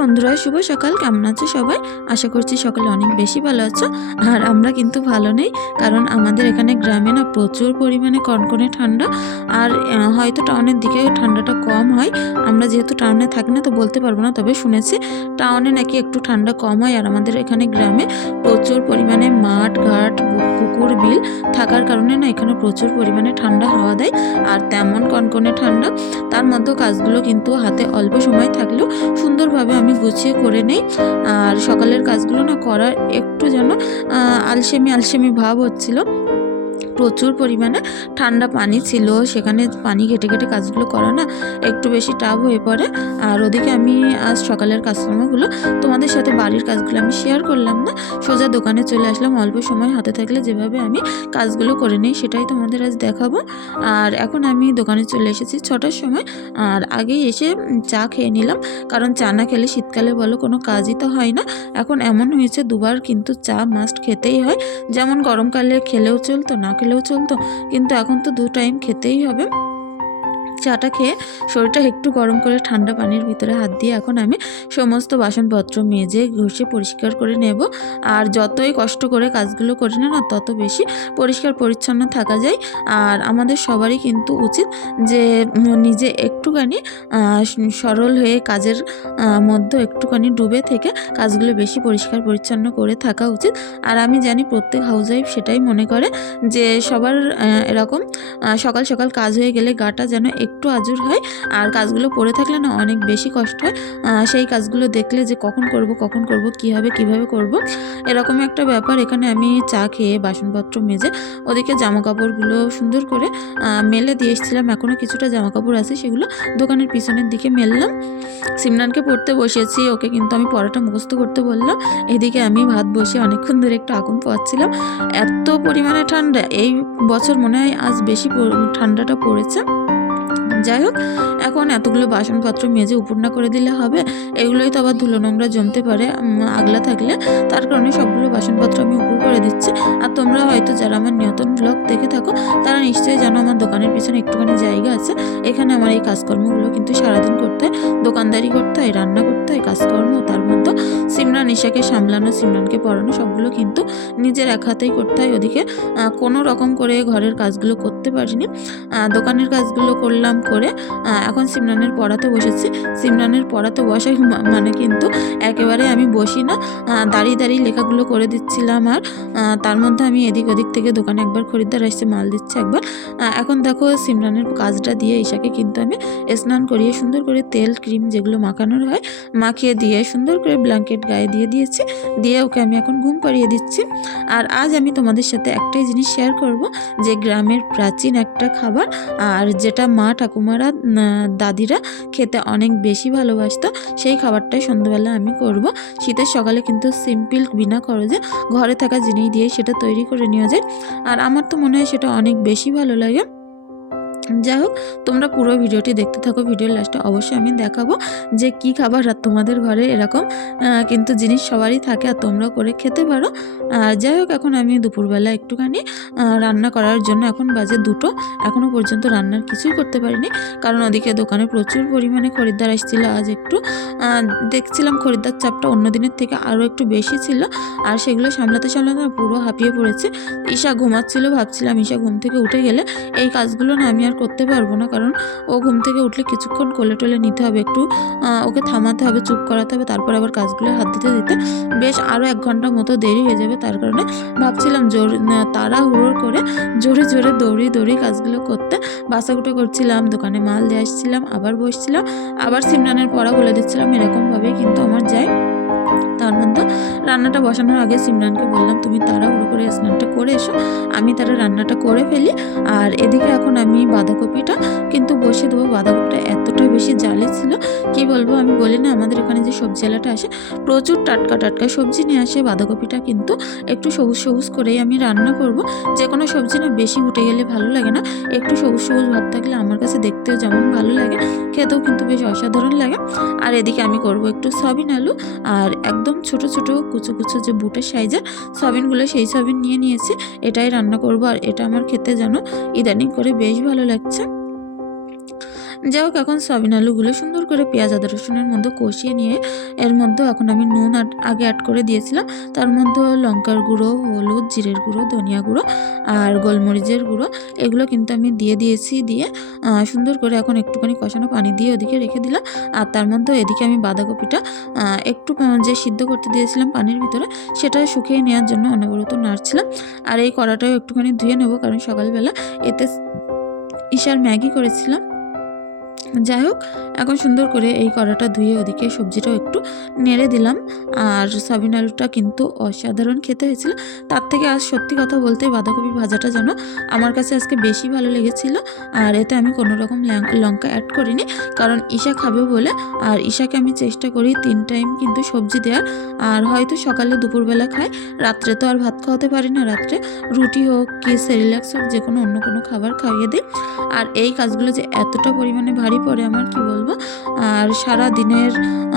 বন্ধুরা, শুভ সকাল। কেমন আছো সবাই? আশা করছি সকালে অনেক বেশি ভালো আছো। আর আমরা কিন্তু ভালো নেই, কারণ আমাদের এখানে গ্রামে না প্রচুর পরিমাণে কনকনে ঠান্ডা। আর হয়তো টাউনের দিকে ঠান্ডাটা কম হয়। আমরা যেহেতু টাউনে থাকি না, তো বলতে পারব না, তবে শুনেছি টাউনে নাকি একটু ঠান্ডা কম হয়। আর আমাদের এখানে গ্রামে প্রচুর পরিমাণে মাঠ, ঘাট পুকুর বিল থাকার কারণে না এখানে প্রচুর পরিমাণে ঠান্ডা হাওয়া দেয় আর তেমন কনকনে ঠান্ডা। তার মধ্যে কাজগুলো কিন্তু হাতে অল্প সময় থাকলেও সুন্দরভাবে আমি গুছিয়ে করে নেই। আর সকালের কাজগুলো না করার একটু যেন আলসেমি আলসেমি ভাব হচ্ছিল। প্রচুর পরিমাণে ঠান্ডা পানি ছিল, সেখানে পানি ঘেটে ঘেটে কাজগুলো করা না, একটু বেশি টাফ হয়ে পড়ে। আর ওদিকে আমি আজ সকালের কাজকর্মগুলো তোমাদের সাথে বাড়ির কাজগুলো আমি শেয়ার করলাম না, সোজা দোকানে চলে আসলাম, অল্প সময় হাতে থাকলে যেভাবে আমি কাজগুলো করে নিই সেটাই তোমাদের আজ দেখাবো। আর এখন আমি দোকানে চলে এসেছি ছটার সময়, আর আগেই এসে চা খেয়ে নিলাম, কারণ চা না খেলে শীতকালে বলো কোনো কাজই তো হয় না। এখন এমন হয়েছে দুবার কিন্তু চা মাস্ট খেতেই হয়, যেমন গরমকালে খেলেও চলতো, না খেলেও চলতো। কিন্তু এখন তো দু টাইম খেতেই হবে। চাটা খেয়ে শরীরটা একটু গরম করে ঠান্ডা পানির ভিতরে হাত দিয়ে এখন আমি সমস্ত বাসনপত্র মেজে, ঘষে, পরিষ্কার করে নেব। আর যতই কষ্ট করে কাজগুলো করি না না তত বেশি পরিষ্কার পরিচ্ছন্ন থাকা যায়। আর আমাদের সবারই কিন্তু উচিত যে, নিজে একটুখানি সরল হয়ে কাজের মধ্যে একটুখানি ডুবে থেকে কাজগুলো বেশি পরিষ্কার পরিচ্ছন্ন করে থাকা উচিত। আর আমি জানি প্রত্যেক হাউসওয়াইফ সেটাই মনে করে যে, সবার এরকম সকাল সকাল কাজ হয়ে গেলে গাটা যেন একটু আজুর হয়, আর কাজগুলো পড়ে থাকলে না অনেক বেশি কষ্ট হয়। সেই কাজগুলো দেখলে যে কখন করব কখন করব, কী হবে, কীভাবে করব, এরকম একটা ব্যাপার এখানে আমি চা খেয়ে বাসনপত্র মেজে ওদিকে জামা কাপড়গুলো সুন্দর করে মেলে দিয়ে এসেছিলাম। এখনও কিছুটা জামা কাপড় আছে, সেগুলো দোকানের পিছনের দিকে মেললাম। সিমরানকে পড়তে বসেছি ওকে কিন্তু আমি পড়াটা মুখস্থ করতে বললাম। এদিকে আমি ভাত বসে অনেকক্ষণ ধরে একটু আগুন পোয়াচ্ছিলাম এত পরিমাণে ঠান্ডা, এই বছর মনে হয় আজ বেশি ঠান্ডাটা পড়েছে। যাই হোক এখন এতগুলো বাসনপত্র মেজে উপর না করে দিলে হবে, এগুলোই তো আবার ধুলো নোংরা জমতে পারে আগলা থাকলে। তার কারণে সবগুলো বাসনপত্র আমি উপর করে দিচ্ছি। আর তোমরা হয়তো যারা আমার নিয়তন ব্লগ দেখে থাকো, তারা নিশ্চয়ই জানো আমার দোকানের পিছনে একটুখানি জায়গা আছে। এখানে আমার এই কাজকর্মগুলো কিন্তু সারাদিন করতে হয়। দোকানদারি করতে হয়, রান্না করতে হয়, কাজকর্ম, তার মধ্যে সিমরান, ঈশাকে সামলানো, সিমরানকে পড়ানো, সবগুলো কিন্তু নিজের এক হাতেই করতে হয়। ওদিকে কোনো রকম করে ঘরের কাজগুলো করতে পারিনি। দোকানের কাজগুলো করলাম করে এখন সিমরানের পড়াতে বসেছি। সিমরানের পড়াতে বসাই মানে কিন্তু একেবারে আমি বসি না। দাঁড়িয়ে দাঁড়িয়ে লেখাগুলো করে দিচ্ছিলাম আর তার মধ্যে আমি এদিক ওদিক থেকে দোকানে একবার খরিদ্দার আসছে মাল দিচ্ছে একবার। এখন দেখো সিমরানের কাজটা দিয়ে ঈশাকে কিন্তু আমি স্নান করিয়ে সুন্দর করে তেল, ক্রিম যেগুলো মাখানোর হয়, মাখিয়ে দিয়ে সুন্দর করে ব্ল্যাঙ্কেট গায়ে দিয়ে দিয়েছি। দিয়ে ওকে আমি এখন ঘুম পাড়িয়ে দিচ্ছি। আর আজ আমি তোমাদের সাথে একটাই জিনিস শেয়ার করব, যে গ্রামের প্রাচীন একটা খাবার, আর যেটা মা ঠাকুমারা দাদিরা খেতে অনেক বেশি ভালোবাসত, সেই খাবারটাই সন্ধ্যাবেলা আমি করব। শীতের সকালে কিন্তু সিম্পল বিনা খরচে ঘরে থাকা জিনিস দিয়ে সেটা তৈরি করে নেওয়া যায়। আর আমার তো মনে হয় সেটা অনেক বেশি ভালো লাগে। যাই হোক তোমরা পুরো ভিডিওটি দেখতে থাকো, ভিডিওর লাস্টে অবশ্যই আমি দেখাবো যে কি খাবার আর তোমাদের ঘরে এরকম কিন্তু জিনিস সবারই থাকে আর তোমরা করে খেতে পারো। আর যাই হোক এখন আমি দুপুরবেলা একটুখানি রান্না করার জন্য এখন বাজে দুটো এখনও পর্যন্ত রান্নার কিছুই করতে পারিনি। কারণ ওদিকে দোকানে প্রচুর পরিমাণে খরিদ্দার আসছিল আজ একটু দেখছিলাম খরিদ্দার চাপটা অন্য দিনের থেকে আরও একটু বেশি ছিল, আর সেগুলো সামলাতে সামলাতে পুরো হাঁপিয়ে পড়েছে। ঈশা ঘুমাচ্ছিল, ভাবছিলাম ঈশা ঘুম থেকে উঠে গেলে এই কাজগুলো না আমি আর করতে পারব না, কারণ ও ঘুম থেকে উঠলে কিছুক্ষণ কোলে টোলে নিতে হবে, একটু ওকে থামাতে হবে, চুপ করাতে হবে, তারপর আবার কাজগুলো হাত দিতে দিতে বেশ আরও এক ঘণ্টা মতো দেরি হয়ে যাবে, তার কারণে ভাবছিলাম জোর তাড়াহুড়ো করে জোরে জোরে দৌড়িয়ে দৌড়িয়ে কাজগুলো করতে বাসাগুটো করছিলাম, দোকানে মাল দিয়ে আসছিলাম, আবার বসছিলাম, আবার সিমরানের পড়া বলে দিচ্ছিলাম, এরকমভাবেই কিন্তু আমার যায়। তার মধ্যে রান্নাটা বসানোর আগে সিমরানকে বললাম, তুমি তাড়াহুড়ো করে স্নানটা করে এসো। আমি তারা রান্নাটা করে ফেলি। আর এদিকে এখন আমি বাঁধাকপিটা কিন্তু বসে দেবো। বাঁধাকপিটা এতটা বেশি জালে ছিল, কি বলব? আমি বলি না, আমাদের এখানে যে সবজিওয়ালাটা আসে, প্রচুর টাটকা টাটকা সবজি নিয়ে আসে বাঁধাকপিটা কিন্তু। একটু সবুজ সবুজ করেই আমি রান্না করব। যে কোনো সবজি না বেশি উঠে গেলে ভালো লাগে না। একটু সবুজ সবুজ ভাব থাকলে আমার কাছে দেখতেও যেমন ভালো লাগে। খেতেও কিন্তু বেশ অসাধারণ লাগে। আর এদিকে আমি করব একটু সবিন আলু। আর একদম ছোট ছোট কুচো কুচো যে বুটের সাইজের সবিনগুলো সেই সবিন নিয়ে নিয়েছি। এটাই রান্না করব আর এটা আমার খেতে যেন ইদানিং করে বেশ ভালো লাগছে। যাই হোক, এখন সয়াবিন আলুগুলো সুন্দর করে পেঁয়াজ, আদা রসুনের মধ্যে কষিয়ে নিয়ে এর মধ্যে এখন আমি নুন আগে অ্যাড করে দিয়েছিলাম। তার মধ্যে লঙ্কার গুঁড়ো, হলুদ, জিরের গুঁড়ো, ধনিয়া গুঁড়ো আর গোলমরিচের গুঁড়ো এগুলো কিন্তু আমি দিয়ে দিয়েছি দিয়ে সুন্দর করে এখন একটুখানি কষানো পানি দিয়ে ওদিকে রেখে দিলাম। আর তার মধ্যে এদিকে আমি বাঁধাকপিটা একটু যে সিদ্ধ করতে দিয়েছিলাম পানির ভিতরে সেটা শুকিয়ে নেওয়ার জন্য অনবরত নাড়ছিলাম। আর এই কড়াটাও একটুখানি ধুয়ে নেব কারণ সকালবেলা এতে ঈশার ম্যাগি করেছিলাম। যাই হোক, এখন সুন্দর করে এই কড়াটা ধুয়ে ওদিকে সবজিটাও একটু নেড়ে দিলাম। আর সয়াবিন আলুটা কিন্তু অসাধারণ খেতে হয়েছিল। তার থেকে আজ সত্যি কথা বলতে বাঁধাকপি ভাজাটা যেন আমার কাছে আজকে বেশি ভালো লেগেছিল। আর এতে আমি কোনো রকম লঙ্কা অ্যাড করিনি। কারণ ঈশা খাবে বলে, আর ঈশাকে আমি চেষ্টা করি তিন টাইম কিন্তু সবজি দেওয়ার। আর হয়তো সকালে দুপুরবেলা খায়, রাত্রে তো আর ভাত খাওয়াতে পারি না রাত্রে। রুটি হোক কি সেরিল্যাক্স হোক, যে কোনো অন্য কোনো খাবার খাইয়ে দিই আর এই কাজগুলো যে এতটা পরিমাণে ভারী পড়ে আমার, কি বলব? আর সারা দিনের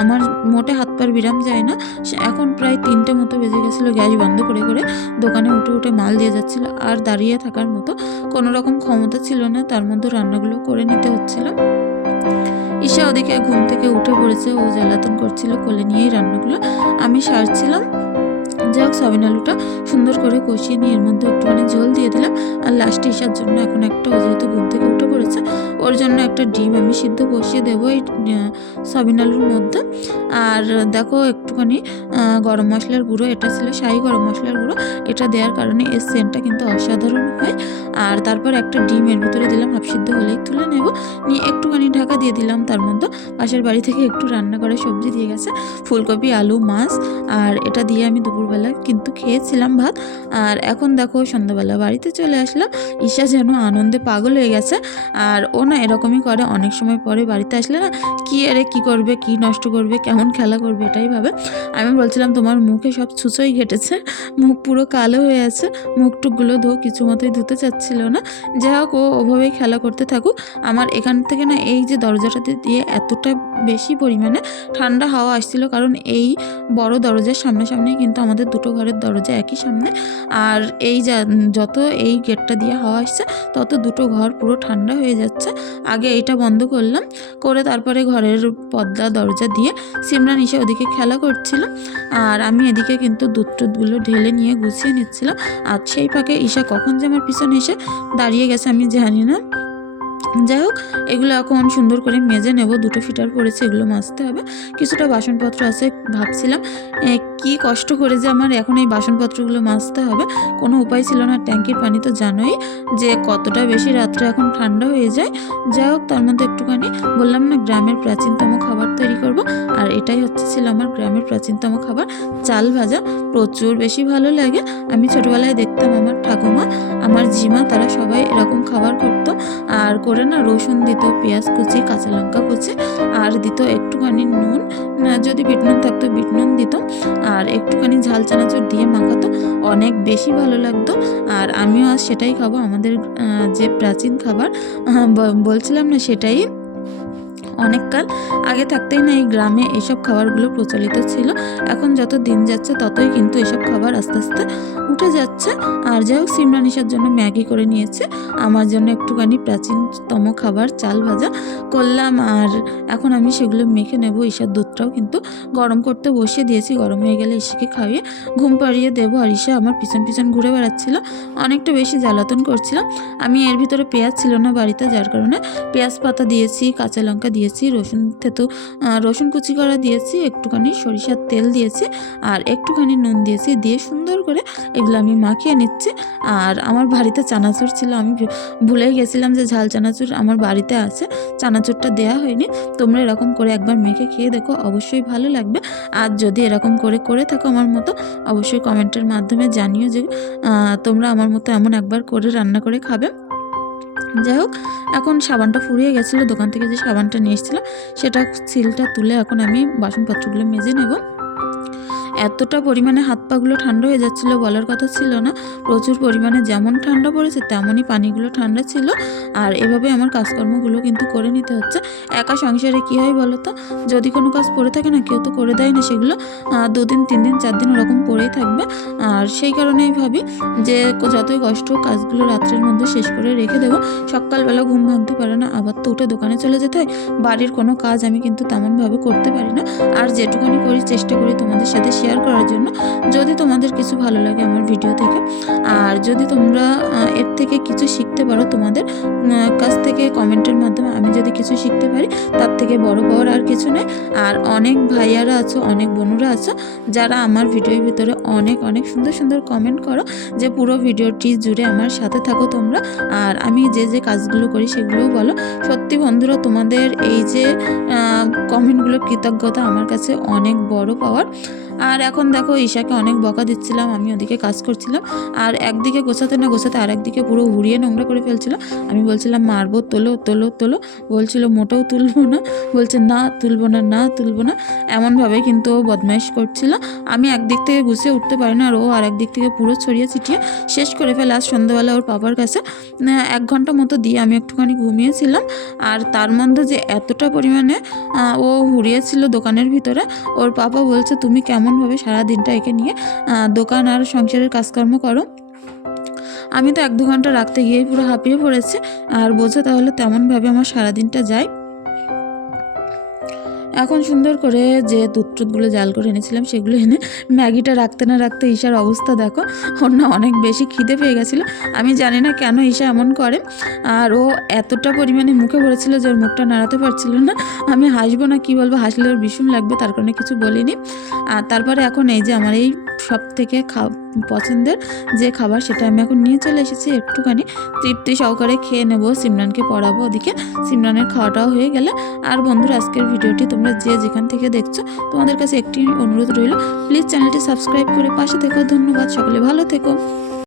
আমার মোটে হাত পার বিরাম যায় না। এখন প্রায় তিনটে মতো বেজে গেছিল গ্যাস বন্ধ করে করে। দোকানে উঠে উঠে মাল দিয়ে যাচ্ছিল আর দাঁড়িয়ে থাকার মতো। কোনো রকম ক্ষমতা ছিল না, তার মধ্যে রান্নাগুলো করে নিতে হচ্ছিল। ঈশা ওদিকে ঘুম থেকে উঠে পড়েছে, ও জ্বালাতন করছিল, কোলে নিয়েই রান্নাগুলো। আমি সারছিলাম। যাই হোক সয়াবিন আলুটা সুন্দর করে কষিয়ে নিয়ে এর মধ্যে একটুখানি ঝোল দিয়ে দিলাম। আর লাস্টে ঈশার জন্য এখন একটা যেহেতু ঘুম থেকে উঠে পড়েছে ওর জন্য একটা ডিম আমি সিদ্ধ বসিয়ে দেবো এই আহ, সয়াবিন আলুর মধ্যে। আর দেখো একটুখানি গরম মশলার গুঁড়ো এটা ছিল শাহি গরম মশলার গুঁড়ো এটা দেওয়ার কারণে এর সেন্টটা কিন্তু অসাধারণ হয়। আর তারপর একটা ডিম এর ভিতরে দিলাম হাফ সিদ্ধ হলেই তুলে নেব। নিয়ে একটুখানি ঢাকা দিয়ে দিলাম তার মধ্যে। পাশের বাড়ি থেকে একটু রান্না করা সবজি দিয়ে গেছে ফুলকপি আলু মাছ। আর এটা দিয়ে আমি দুপুরবেলা কিন্তু খেয়েছিলাম ভাত। আর এখন দেখো সন্ধ্যাবেলা বাড়িতে চলে আসলাম। ঈশা যেন আনন্দে পাগল হয়ে গেছে। আর ও না এরকমই করে, অনেক সময় পরে বাড়িতে আসলে না কী আরে কি করবে, কি নষ্ট করবে, কেমন খেলা করবে এটাই ভাবে। আমি বলছিলাম, তোমার মুখে সব ছুঁচোই ঘেটেছে। মুখ পুরো কালো হয়ে আছে। মুখ টুকগুলো ধো, কিছু মতোই ধুতে চাচ্ছিল না। যাই হোক, ও ওভাবেই খেলা করতে থাকুক। আমার এখান থেকে না এই যে দরজাটাতে দিয়ে এতটা বেশি পরিমাণে ঠান্ডা হাওয়া আসছিল, কারণ এই বড় দরজার সামনাসামনি কিন্তু আমাদের দুটো ঘরের দরজা একই সামনে। আর এই যা- যত এই গেটটা দিয়ে হাওয়া আসছে, তত দুটো ঘর পুরো ঠান্ডা হয়ে যাচ্ছে। আগে এইটা বন্ধ করলাম, করে তারপরে ঘরের পর্দা দরজা দিয়ে সিমরান এসে ওদিকে খেলা করছিল। আর আমি এদিকে কিন্তু দুধ টুধগুলো ঢেলে নিয়ে গুছিয়ে নিচ্ছিলাম। আর সেই ফাঁকে ঈশা কখন যে আমার পিছনে এসে দাঁড়িয়ে গেছে আমি জানি না। যাই হোক, এগুলো এখন সুন্দর করে মেজে নেব। দুটো ফিটার পড়েছে এগুলো মাজতে হবে। কিছুটা বাসনপত্র আছে, ভাবছিলাম কি কষ্ট করে যে আমার এখন এই বাসনপত্রগুলো মাজতে হবে। কোনো উপায় ছিল না, ট্যাঙ্কির পানি তো জানোই যে কতটা বেশি রাত্রে এখন ঠান্ডা হয়ে যায়। যাই হোক, তার মধ্যে একটুখানি বললাম না, গ্রামের প্রাচীনতম খাবার তৈরি করব। আর এটাই হচ্ছে ছিল আমার গ্রামের প্রাচীনতম খাবার, চাল ভাজা। প্রচুর বেশি ভালো লাগে। আমি ছোটোবেলায় দেখতাম আমার ঠাকুমা, আমার জিমা তারা সবাই এরকম খাবার করতো। আর করে না রসুন দিত, পেঁয়াজ কুচি, কাঁচা লঙ্কা কুচি, আর দিত একটুখানি নুন। যদি বিট নুন থাকতো, বিট নুন দিত। আর একটুখানি ঝাল চানাচুর দিয়ে মাখাতো, অনেক বেশি ভালো লাগতো। আর আমিও আজ সেটাই খাব, আমাদের যে প্রাচীন খাবার বলছিলাম না সেটাই। অনেককাল আগে থাকতেই না এই গ্রামে এইসব খাবারগুলো প্রচলিত ছিল। এখন যত দিন যাচ্ছে, ততই কিন্তু এসব খাবার আস্তে আস্তে উঠে যাচ্ছে। আর যাই হোক, সিমরান জন্য ম্যাগি করে নিয়েছে। আমার জন্য একটুখানি প্রাচীনতম খাবার, চাল ভাজা করলাম। আর এখন আমি সেগুলো মেখে নেব। ঈশার দুধটাও কিন্তু গরম করতে বসিয়ে দিয়েছি। গরম হয়ে গেলে ঈশাকে খাইয়ে ঘুম পাড়িয়ে দেবো। আর ঈশা আমার পিছন পিছন ঘুরে বেড়াচ্ছিল। অনেকটা বেশি জ্বালাতন করছিল। আমি এর ভিতরে পেঁয়াজ ছিল না বাড়িতে, যার কারণে পেঁয়াজ পাতা দিয়েছি, কাঁচা লঙ্কা দিয়েছি, রসুন থেতো রসুন কুচি করা দিয়েছি, একটুখানি সরিষার তেল দিয়েছি, আর একটুখানি নুন দিয়েছি। দিয়ে সুন্দর করে এগুলো আমি মাখিয়ে নিচ্ছি। আর আমার বাড়িতে চানাচুর ছিল, আমি ভুলেই গেছিলাম যে ঝাল চানাচুর আমার বাড়িতে আছে। চানাচুরটা দেওয়া হয়নি। তোমরা এরকম করে একবার মেখে খেয়ে দেখো, অবশ্যই ভালো লাগবে। আর যদি এরকম করে করে থাকো আমার মতো, অবশ্যই কমেন্টের মাধ্যমে জানিও যে তোমরা আমার মতো এমন একবার করে রান্না করে খাবে। যাই হোক, এখন সাবানটা ফুরিয়ে গেছিল, দোকান থেকে যে সাবানটা নিয়ে এসেছিলাম, সেটা সিলটা তুলে এখন আমি বাসনপত্রগুলো মেজে নেব। এতটা পরিমাণে হাত পাগুলো ঠান্ডা হয়ে যাচ্ছিল বলার কথা ছিল না। প্রচুর পরিমাণে যেমন ঠান্ডা পড়েছে, তেমনই পানিগুলো ঠান্ডা ছিল। আর এভাবে আমার কাজকর্মগুলো কিন্তু করে নিতে হচ্ছে। একা সংসারে কী হয় বলো তো? যদি কোনো কাজ পড়ে থাকে না, কেউ তো করে দেয় না সেগুলো। দুদিন তিন দিন চার দিন ওরকম পড়েই থাকবে। আর সেই কারণেই ভাবি যে যতই কষ্ট কাজগুলো রাত্রের মধ্যে শেষ করে রেখে দেবো। সকালবেলা ঘুম ভাঙতে পারে না, আবার তো উঠে দোকানে চলে যেতে হয়। বাড়ির কোনো কাজ আমি কিন্তু তেমনভাবে করতে পারি না। আর যেটুকুনি করি, চেষ্টা করি তোমাদের সাথে শেয়ার করার জন্য। যদি তোমাদের কিছু ভালো লাগে আমার ভিডিও থেকে আর যদি তোমরা এর থেকে কিছু শিখতে পারো তোমাদের কাছ থেকে কমেন্টের মাধ্যমে আমি যদি কিছু শিখতে পারি, তার থেকে বড় পাওয়ার আর কিছু নেই। আর অনেক ভাইয়ারা আছো, অনেক বোনরা আছো, যারা আমার ভিডিওর ভিতরে অনেক অনেক সুন্দর সুন্দর কমেন্ট করো যে পুরো ভিডিওটি জুড়ে আমার সাথে থাকো তোমরা। আর আমি যে যে কাজগুলো করি সেগুলোও বলো। সত্যি বন্ধুরা, তোমাদের এই যে কমেন্টগুলো কৃতজ্ঞতা আমার কাছে অনেক বড় পাওয়ার। আর এখন দেখো ঈশাকে অনেক বকা দিচ্ছিলাম, আমি ওদিকে কাজ করছিলাম, আর একদিকে গোছাতে না গোছাতে আর একদিকে পুরো উড়িয়ে নোংরা করে ফেলছিল। আমি বলছিলাম, মারবো, তোলো তোলো তোলো। বলছিল, মোটেও তুলবো না। বলছে, না, তুলবো না না, তুলবো না। এমনভাবে কিন্তু ও বদমাইশ করছিল। আমি একদিক থেকে গুছিয়ে উঠতে পারি না আর ও আর একদিক থেকে পুরো ছড়িয়ে ছিটিয়ে শেষ করে ফেলে আজ সন্ধ্যাবেলা ওর পাপার কাছে। এক ঘণ্টা মতো দিয়ে আমি একটুখানি ঘুমিয়েছিলাম, আর তার মধ্যে যে এতটা পরিমাণে ও হুড়িয়েছিল দোকানের ভিতরে, ওর পাপা বলছে, তুমি কেমনভাবে সারা দিনটা একে নিয়ে দোকান আর সংসারের কাজকর্ম করো। আমি তো এক দু ঘণ্টা রাখতে গিয়েই পুরো হাঁপিয়ে পড়েছি। আর বোঝো তাহলে তেমনভাবে আমার সারাদিনটা যায়। এখন সুন্দর করে যে দুধ টুধগুলো জাল করে এনেছিলাম, সেগুলো এনে ম্যাগিটা রাখতে না রাখতে ঈশার অবস্থা দেখো, ওর না অনেক বেশি খিদে পেয়ে গেছিল। আমি জানি না কেন ঈশা এমন করে, আর ও এতটা পরিমাণে মুখে ভরেছিল যে ওর মুখটা নাড়াতে পারছিল না। আমি হাসবো না, কি বলব? হাসলে ওর ভীষণ লাগবে, তার কারণে কিছু বলিনি। আর তারপরে এখন এই যে আমার এই সব থেকে পছন্দের যে খাবার সেটা আমি এখন নিয়ে চলে এসেছি একটুখানি তৃপ্তি সহকারে খেয়ে নেব, সিমরানকে পড়াবো ওদিকে। সিমরানের খাওয়াটাও হয়ে গেলে। আর বন্ধুরা, আজকের ভিডিওটি তোমরা যে যেখান থেকে দেখছ, তোমাদের কাছে একটি অনুরোধ রইল, প্লিজ চ্যানেলটি সাবস্ক্রাইব করে পাশে থেকো। ধন্যবাদ, সকলে ভালো থেকো।